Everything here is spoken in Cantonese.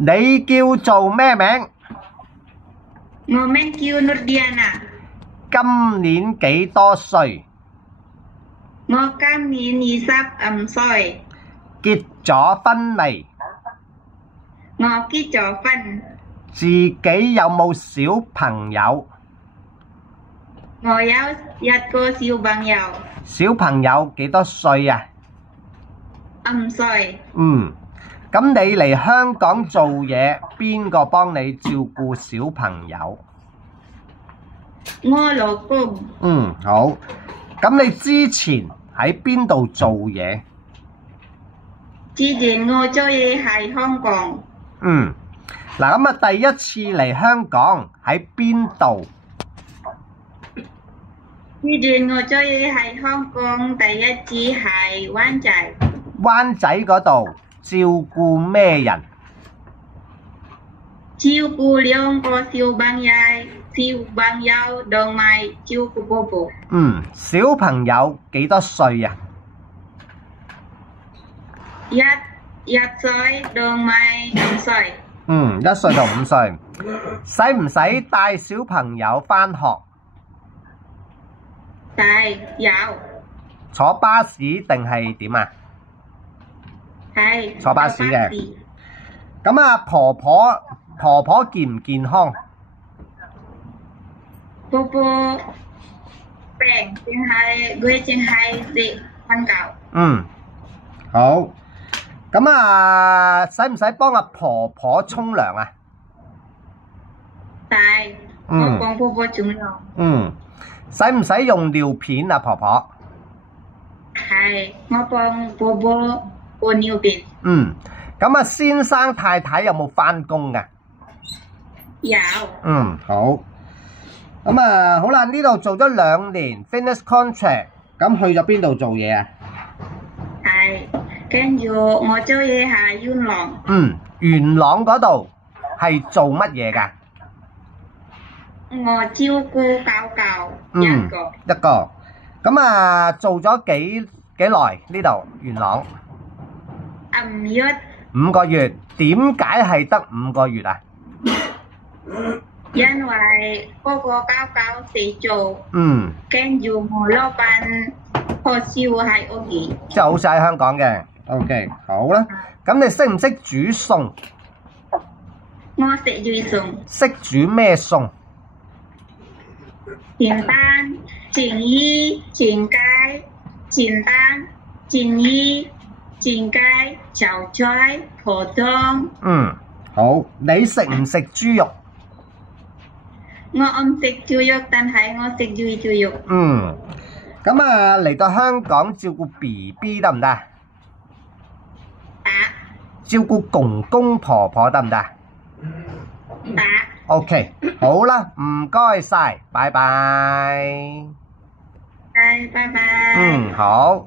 你叫做咩名？我名叫 Nurdiana。今年幾多歲？我今年25歲。結咗婚未？我結咗婚。自己有冇小朋友？我有一個小朋友。小朋友幾多歲啊5歲。咁你嚟香港做嘢，邊個幫你照顧小朋友？我老公。好。咁你之前喺邊度做嘢？之前我做嘢喺香港。嗱，咁啊，第一次嚟香港喺邊度？之前我做嘢喺香港，第一次喺灣仔。灣仔嗰度照顧咩人？照顧2個小朋友同埋照顧婆婆。小朋友幾多歲啊？一歲同埋5歲。1歲到5歲。使唔使帶小朋友返學？有。坐巴士定係點啊？係。坐巴士嘅。咁啊，婆婆健唔健康？婆婆病，佢淨係識瞓覺。好。咁啊，使唔使幫阿婆婆沖涼啊？我幫婆婆沖涼。使唔使用尿片啊，婆婆？係，我幫婆婆換尿片。咁啊，先生太太有冇返工㗎？有。好。咁啊，好啦，呢度做咗2年 finish contract， 咁去咗邊度做嘢啊？係，跟住我做嘢喺元朗。元朗嗰度係做乜嘢㗎？我照顧狗狗一個。咁啊，做咗幾耐呢度元朗5月。5個月。點解係得5個月啊？因為嗰個狗狗死咗。跟住我老闆學燒喺屋企。即係好似喺香港嘅。OK， 好啦。咁你識唔識煮餸？我識煮餸。識煮咩餸？煎蛋、煎魚、煎雞、煎蛋、煎魚、煎雞、炒菜、婆湯。好。你食唔食豬肉？我唔食豬肉，但係我食豬肉。咁啊，嚟到香港照顧 BB 得唔得？照顧公公婆婆得唔得？OK， 好啦，唔該晒，拜拜。拜拜。好。